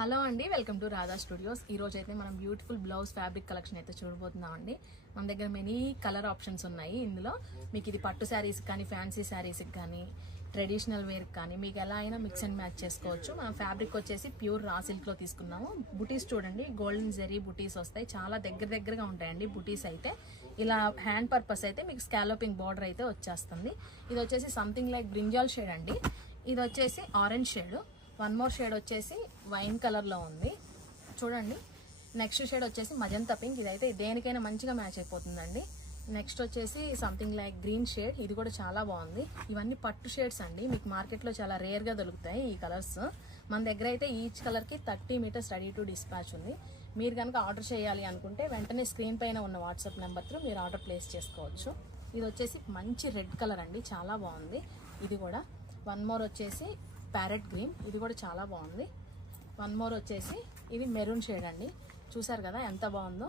Hello అండి, welcome to Radha studios. ఈ రోజు అయితే మనం బ్యూటిఫుల్ బ్లౌజ్ ఫ్యాబ్రిక్ కలెక్షన్ అయితే చూడబోతున్నామండి. మన దగ్గర మెనీ కలర్ ఆప్షన్స్ ఉన్నాయి. ఇందులో మీకు ఇది పట్టు శారీస్ కానీ, ఫ్యాన్సీ శారీస్కి కానీ, ట్రెడిషనల్ వేర్కి కానీ మీకు ఎలా అయినా మిక్స్ అండ్ మ్యాచ్ చేసుకోవచ్చు. మనం ఫ్యాబ్రిక్ వచ్చేసి ప్యూర్ రా సిల్క్లో తీసుకున్నాము. బుటీస్ చూడండి, గోల్డెన్ జెరీ బుటీస్ వస్తాయి. చాలా దగ్గరగా ఉంటాయండి బుటీస్ అయితే. ఇలా హ్యాండ్ పర్పస్ అయితే మీకు స్కాలోపింగ్ బార్డర్ అయితే వచ్చేస్తుంది. ఇది వచ్చేసి సంథింగ్ లైక్ బ్రింజాల్ షేడ్ అండి. ఇది వచ్చేసి orange shade. One more shade వచ్చేసి వైన్ కలర్లో ఉంది చూడండి. నెక్స్ట్ షేడ్ వచ్చేసి మజంతా పింక్. ఇదైతే దేనికైనా మంచిగా మ్యాచ్ అయిపోతుందండి. నెక్స్ట్ వచ్చేసి సంథింగ్ లైక్ గ్రీన్ షేడ్. ఇది కూడా చాలా బాగుంది. ఇవన్నీ పట్టు షేడ్స్ అండి. మీకు మార్కెట్లో చాలా రేర్గా దొరుకుతాయి ఈ కలర్స్. మన దగ్గర అయితే ఈచ్ కలర్కి 30 మీటర్స్ రెడీ టు డిస్పాచ్ ఉంది. మీరు కనుక ఆర్డర్ చేయాలి అనుకుంటే వెంటనే స్క్రీన్ పైన ఉన్న వాట్సాప్ నెంబర్ త్రూ మీరు ఆర్డర్ ప్లేస్ చేసుకోవచ్చు. ఇది వచ్చేసి మంచి రెడ్ కలర్ అండి, చాలా బాగుంది. ఇది కూడా వన్ మోర్ వచ్చేసి ప్యారెట్ గ్రీన్. ఇది కూడా చాలా బాగుంది. వన్ మోర్ వచ్చేసి ఇది మెరూన్ షేడ్ అండి. చూసారు కదా ఎంత బాగుందో.